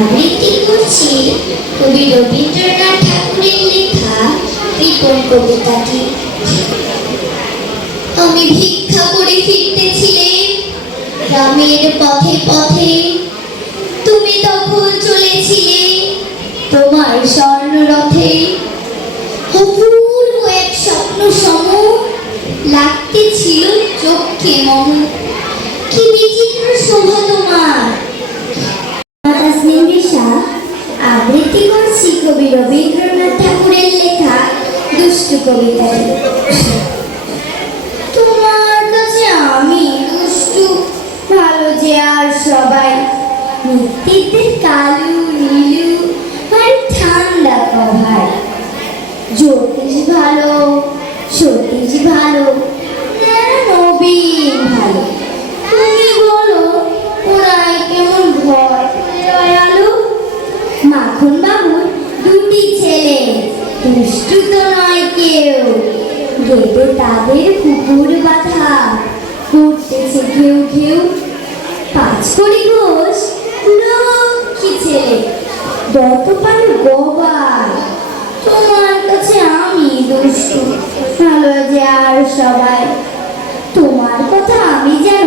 আবৃত্তি করছি, কবি রবীন্দ্রনাথ ঠাকুরের লেখা কৃপণ কবিতাটি। আমি ভিক্ষা করে ফিরতেছিলেন গ্রামের পথে পথে। তুমি তখন চলেছিলে তোমার স্বর্ণরথে। অপূর্ব এক স্বপ্ন সম লাগতে ছিল চোখে মম কি আবৃত্তি কবি রবীন্দ্রনাথ ঠাকুরের লেখা দুষ্টু কবিতাটি তোমার কাছে আমি দুষ্টু, ভালো যে আর সবাই। নিত্যের কালু, নীলু আর ঠান্ডা কভার। জ্যোতিষ ভালো, সতীশ ভালো নবীন ভালো। তুমি বলো, ওরাই কেমন ভয় দয়ালু? মাখন ছেলে দুষ্টু নয় কেউ। গেটে তাদের কুকুর বাঁধা। করতেছে কেউ কেউ পাঁচ করি ঘোষ লক্ষ্মী ছেলে দত পান গবাই তোমার কাছে আমি দুষ্টু। ভালো যে আর সবাই। তোমার কথা আমি যেন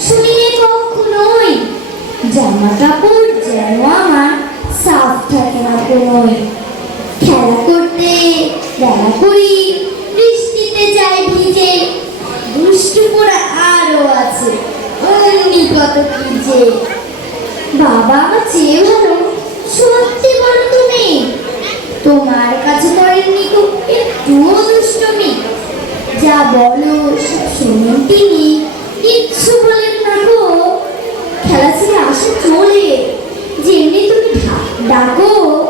শুনিনি কখনোই। জামা কাপড় যেন আমার সাফ থাকে না কোনোই। বেলা বৃষ্টিতে যাই ভিজে। দুষ্টু পোড়া আরও আছে। অমনি কত যে। বাবা আমার চেয়ে ভালো। সত্যি বলো তুমি। তোমার কাছে করেননি খুব একটুও দুষ্টমি যা বলো সব তিনি। না গো। খেলা ছেড়ে আসে চলে। যেমনি তুমি ডাকো।